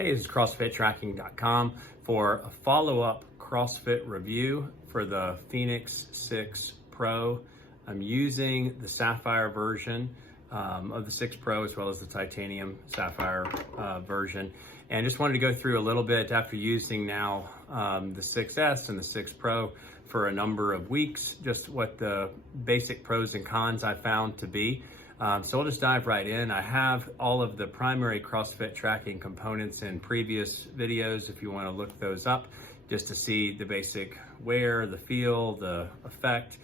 Hey, this is CrossFitTracking.com for a follow-up CrossFit review for the Fenix 6 Pro. I'm using the Sapphire version of the 6 Pro as well as the titanium Sapphire version. And just wanted to go through a little bit after using now the 6S and the 6 Pro for a number of weeks, just what the basic pros and cons I found to be. So we'll just dive right in. I have all of the primary CrossFit tracking components in previous videos if you want to look those up just to see the basic wear, the feel, the effect,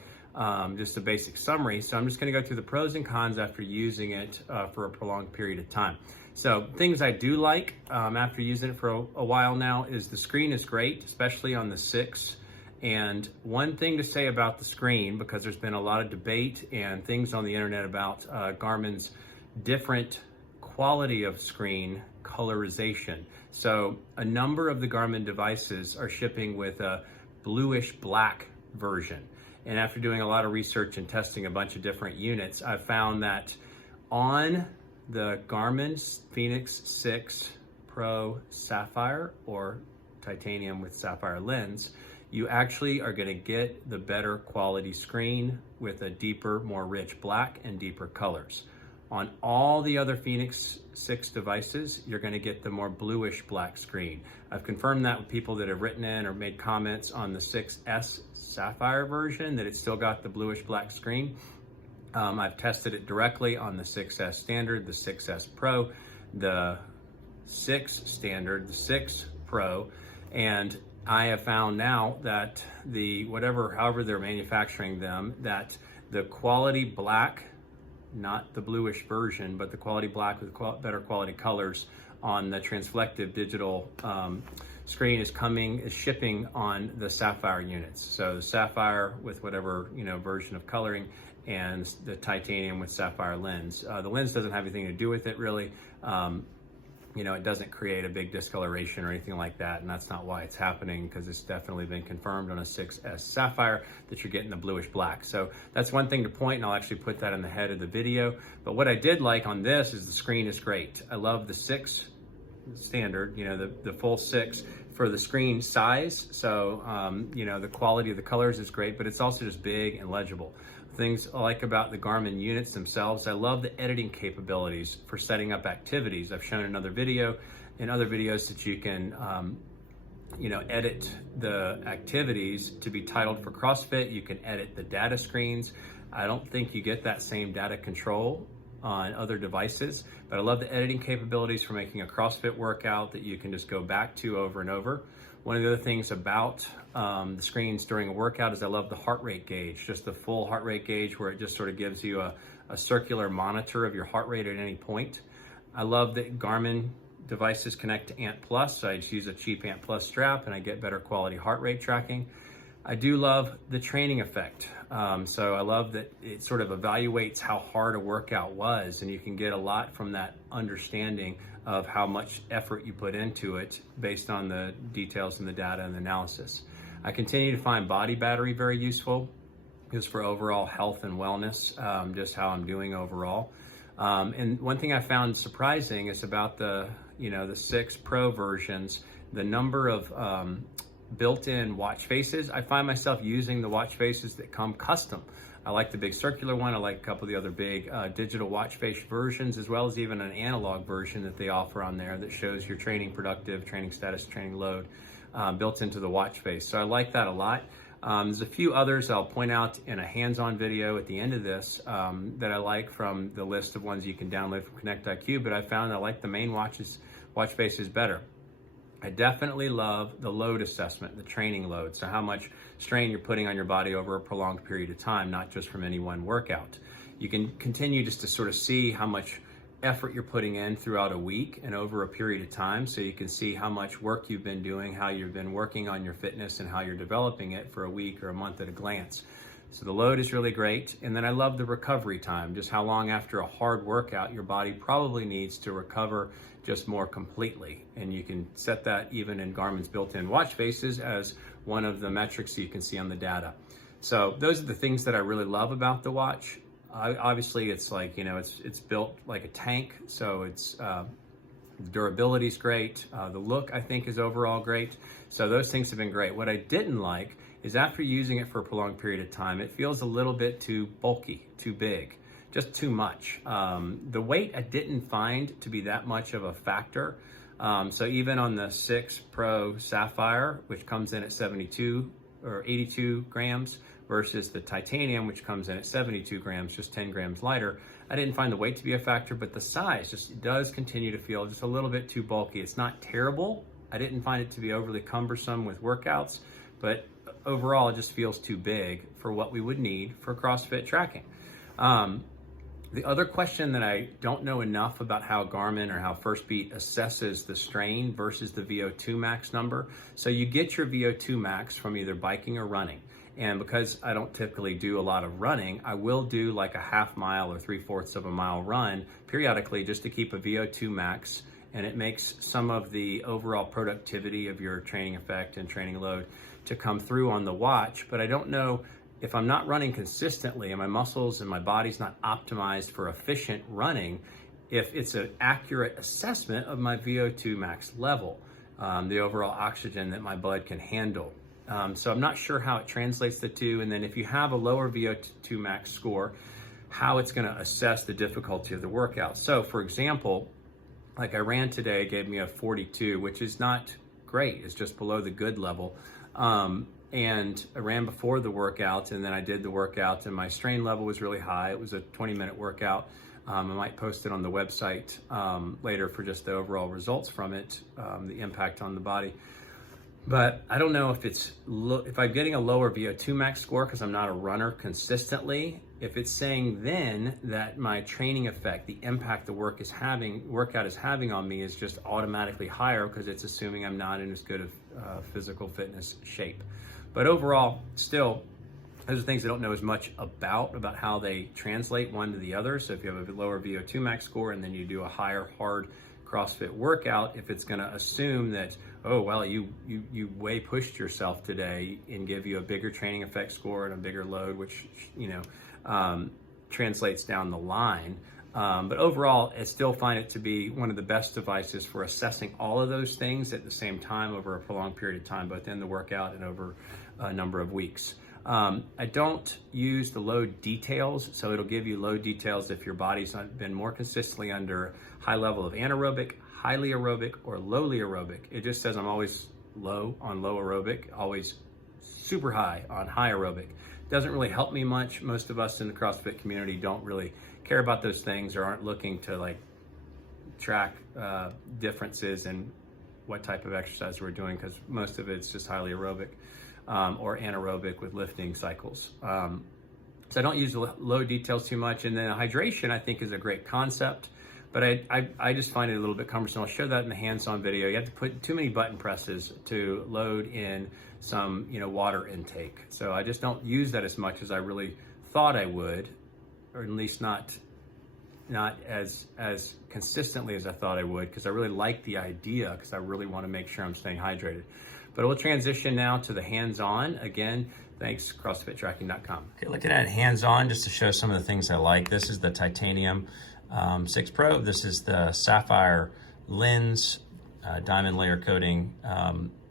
just a basic summary. So I'm just going to go through the pros and cons after using it for a prolonged period of time. So things I do like after using it for a while now is the screen is great, especially on the 6. And one thing to say about the screen, because there's been a lot of debate and things on the internet about Garmin's different quality of screen colorization. So a number of the Garmin devices are shipping with a bluish black version. And after doing a lot of research and testing a bunch of different units, I've found that on the Garmin Fenix 6 Pro Sapphire or titanium with sapphire lens, you actually are going to get the better quality screen with a deeper, more rich black and deeper colors. On all the other Fenix 6 devices, you're going to get the more bluish black screen. I've confirmed that with people that have written in or made comments on the 6S Sapphire version that it's still got the bluish black screen. I've tested it directly on the 6S Standard, the 6S Pro, the 6 Standard, the 6 Pro, and I have found now that however they're manufacturing them, that the quality black, not the bluish version, but the quality black with better quality colors on the transflective digital screen is shipping on the Sapphire units. So the Sapphire with whatever version of coloring, and the titanium with sapphire lens. The lens doesn't have anything to do with it really. It doesn't create a big discoloration or anything like that, and that's not why it's happening, because it's definitely been confirmed on a 6S Sapphire that you're getting the bluish black. So that's one thing to point, and I'll actually put that in the head of the video. But what I did like on this is the screen is great. I love the 6 Standard, the full 6 for the screen size. So, the quality of the colors is great, but it's also just big and legible. Things I like about the Garmin units themselves, I love the editing capabilities for setting up activities. I've shown in other videos that you can, edit the activities to be titled for CrossFit. You can edit the data screens. I don't think you get that same data control on other devices, but I love the editing capabilities for making a CrossFit workout that you can just go back to over and over. One of the other things about the screens during a workout is I love the heart rate gauge, just the full heart rate gauge where it just sort of gives you a circular monitor of your heart rate at any point. I love that Garmin devices connect to Ant Plus, so I just use a cheap Ant Plus strap and I get better quality heart rate tracking. I do love the training effect. So I love that it sort of evaluates how hard a workout was, and you can get a lot from that understanding of how much effort you put into it based on the details and the data and the analysis. I continue to find body battery very useful just for overall health and wellness, just how I'm doing overall. And one thing I found surprising is about the 6 Pro versions, the number of built-in watch faces. I find myself using the watch faces that come custom. I like the big circular one. I like a couple of the other big digital watch face versions, as well as even an analog version that they offer on there that shows your training productive, training status, training load built into the watch face. So I like that a lot. There's a few others I'll point out in a hands-on video at the end of this that I like from the list of ones you can download from Connect IQ, but I found I like the main watch faces better. I definitely love the load assessment, the training load. So how much strain you're putting on your body over a prolonged period of time, not just from any one workout. You can continue just to sort of see how much effort you're putting in throughout a week and over a period of time. So you can see how much work you've been doing, how you've been working on your fitness and how you're developing it for a week or a month at a glance. So the load is really great. And then I love the recovery time, just how long after a hard workout your body probably needs to recover just more completely. And you can set that even in Garmin's built-in watch faces as one of the metrics you can see on the data. So those are the things that I really love about the watch. Obviously it's like, it's built like a tank. So it's The durability is great. The look, I think, is overall great. So those things have been great. What I didn't like is after using it for a prolonged period of time, it feels a little bit too bulky, too big, just too much. The weight I didn't find to be that much of a factor. So even on the 6 Pro Sapphire, which comes in at 72 or 82 grams, versus the titanium, which comes in at 72 grams, just 10 grams lighter, I didn't find the weight to be a factor, but the size just does continue to feel just a little bit too bulky. It's not terrible. I didn't find it to be overly cumbersome with workouts, but overall it just feels too big for what we would need for CrossFit tracking. The other question that I don't know enough about how Garmin or how First Beat assesses the strain versus the VO2 max number. So you get your VO2 max from either biking or running. And because I don't typically do a lot of running, I will do like a half mile or 3/4 of a mile run periodically just to keep a VO2 max. And it makes some of the overall productivity of your training effect and training load to come through on the watch. But I don't know if I'm not running consistently and my muscles and my body's not optimized for efficient running, if it's an accurate assessment of my VO2 max level, the overall oxygen that my blood can handle. So I'm not sure how it translates the two. And then if you have a lower VO2 max score, how it's going to assess the difficulty of the workout. So for example, like I ran today, it gave me a 42, which is not great. It's just below the good level. And I ran before the workout, and then I did the workout, and my strain level was really high. It was a 20-minute workout. I might post it on the website later for just the overall results from it, the impact on the body. But I don't know if I'm getting a lower VO2 max score because I'm not a runner consistently. If it's saying then that my training effect, the impact the workout is having on me is just automatically higher because it's assuming I'm not in as good of physical fitness shape. But overall, still, those are things I don't know as much about how they translate one to the other. So if you have a lower VO2 max score and then you do a higher hard CrossFit workout, if it's going to assume that, oh, well, you way pushed yourself today and give you a bigger training effect score and a bigger load, which, translates down the line. But overall, I still find it to be one of the best devices for assessing all of those things at the same time over a prolonged period of time, both in the workout and over a number of weeks. I don't use the load details, so it'll give you load details if your body's been more consistently under high level of anaerobic, highly aerobic, or lowly aerobic. It just says I'm always low on low aerobic, always super high on high aerobic. Doesn't really help me much. Most of us in the CrossFit community don't really care about those things or aren't looking to track differences in what type of exercise we're doing, because most of it's just highly aerobic or anaerobic with lifting cycles. So I don't use the load details too much. And then hydration, I think, is a great concept, but I just find it a little bit cumbersome. I'll show that in the hands-on video. You have to put too many button presses to load in some water intake. So I just don't use that as much as I really thought I would, or at least not as consistently as I thought I would, because I really like the idea, because I really want to make sure I'm staying hydrated. But we'll transition now to the hands-on. Again, thanks, CrossFitTracking.com. Okay, looking at hands-on, just to show some of the things I like. This is the titanium 6 Pro. This is the Sapphire lens, diamond layer coating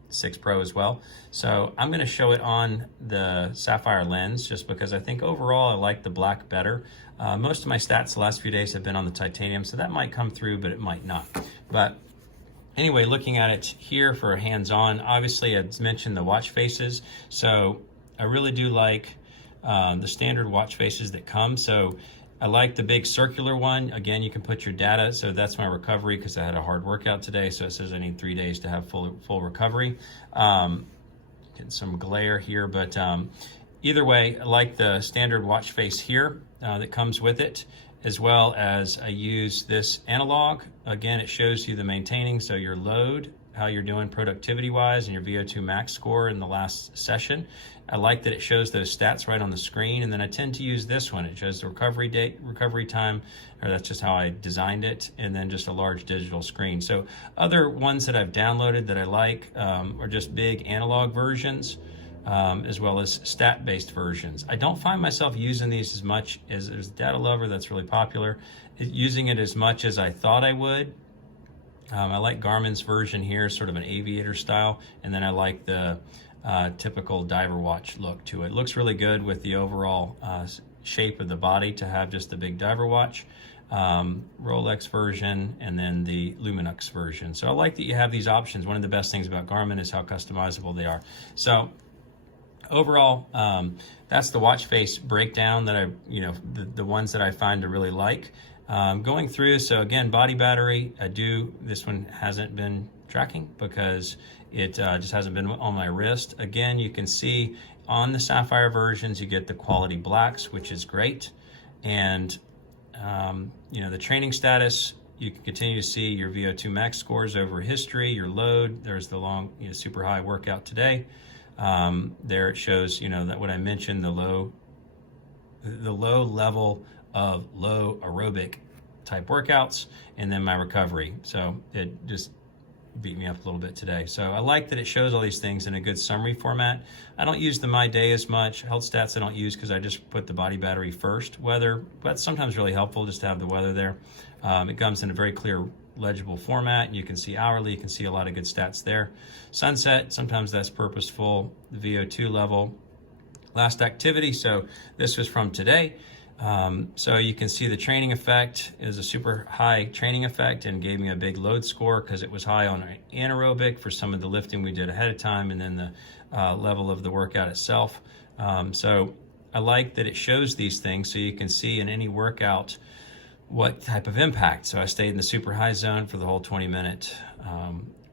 6 Pro as well. So I'm going to show it on the Sapphire lens just because I think overall I like the black better. Most of my stats the last few days have been on the titanium, so that might come through, but it might not. But anyway, looking at it here for hands-on, obviously I mentioned the watch faces. So I really do like the standard watch faces that come. So I like the big circular one. Again, you can put your data. So that's my recovery because I had a hard workout today. So it says I need 3 days to have full recovery. Getting some glare here, but either way, I like the standard watch face here that comes with it, as well as I use this analog. Again, it shows you the maintaining, so your load, how you're doing productivity-wise, and your VO2 max score in the last session. I like that it shows those stats right on the screen, and then I tend to use this one. It shows the recovery date, recovery time, or that's just how I designed it, and then just a large digital screen. So other ones that I've downloaded that I like are just big analog versions, as well as stat-based versions. I don't find myself using these as much as there's Data Lover that's really popular, using it as much as I thought I would. I like Garmin's version here, sort of an aviator style, and then I like the typical diver watch look to it. It looks really good with the overall shape of the body to have just the big diver watch. Rolex version, and then the Luminux version. So I like that you have these options. One of the best things about Garmin is how customizable they are. So overall, that's the watch face breakdown that the ones that I find to really like. Going through, so again, body battery, this one hasn't been tracking because it just hasn't been on my wrist. Again, you can see on the Sapphire versions, you get the quality blacks, which is great. And the training status, you can continue to see your VO2 max scores over history, your load. There's the long, super high workout today. There it shows, that what I mentioned, the low level of low aerobic type workouts, and then my recovery. So it just beat me up a little bit today. So I like that it shows all these things in a good summary format. I don't use the My Day as much. Health stats I don't use because I just put the body battery first. Weather, that's sometimes really helpful just to have the weather there. It comes in a very clear, legible format. You can see hourly, you can see a lot of good stats there. Sunset, sometimes that's purposeful. The VO2 level. Last activity, so this was from today. So you can see the training effect is a super high training effect and gave me a big load score because it was high on anaerobic for some of the lifting we did ahead of time, and then the level of the workout itself. So I like that it shows these things so you can see in any workout what type of impact. So I stayed in the super high zone for the whole 20-minute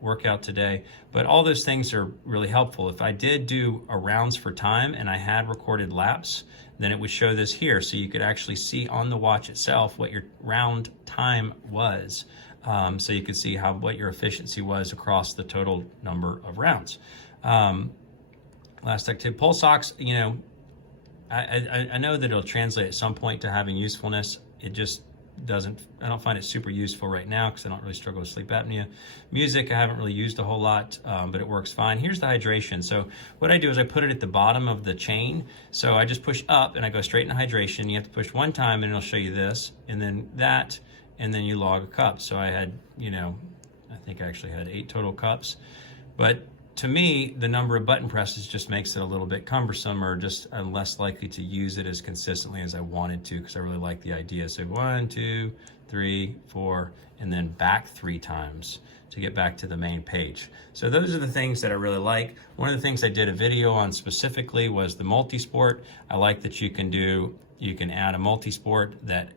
workout today, but all those things are really helpful. If I did do a rounds for time and I had recorded laps, then it would show this here, so you could actually see on the watch itself what your round time was, so you could see what your efficiency was across the total number of rounds. Last activity, pulse ox. I know that it'll translate at some point to having usefulness. It just doesn't. I don't find it super useful right now because I don't really struggle with sleep apnea. Music I haven't really used a whole lot, but it works fine. Here's the hydration. So what I do is I put it at the bottom of the chain. So I just push up and I go straight into hydration. You have to push one time and it'll show you this, and then that, and then you log a cup. So I had, I think I actually had 8 total cups. But to me, the number of button presses just makes it a little bit cumbersome, or just I'm less likely to use it as consistently as I wanted to because I really like the idea. So 1, 2, 3, 4, and then back 3 times to get back to the main page. So those are the things that I really like. One of the things I did a video on specifically was the multi-sport. I like that you can add a multi-sport that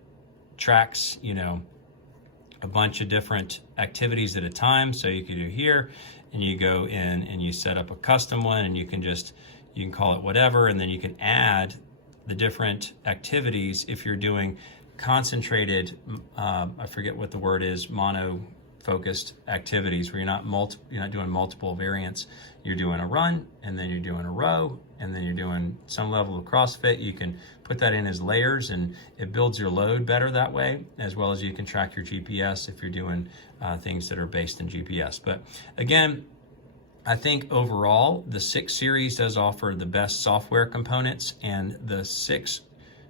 tracks, a bunch of different activities at a time. So you can do here, and you go in and you set up a custom one, and you can call it whatever, and then you can add the different activities if you're doing concentrated, I forget what the word is, mono-focused activities where you're not doing multiple variants. You're doing a run, and then you're doing a row, and then you're doing some level of CrossFit. You can put that in as layers, and it builds your load better that way, as well as you can track your GPS if you're doing things that are based in GPS. But again, I think overall, the 6 series does offer the best software components, and the 6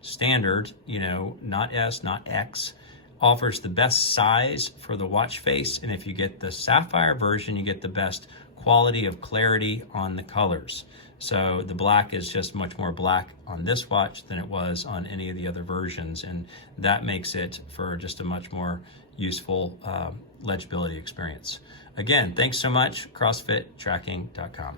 standard, not S, not X, offers the best size for the watch face. And if you get the Sapphire version, you get the best quality of clarity on the colors. So the black is just much more black on this watch than it was on any of the other versions, and that makes it for just a much more useful legibility experience. Again, thanks so much, CrossFitTracking.com.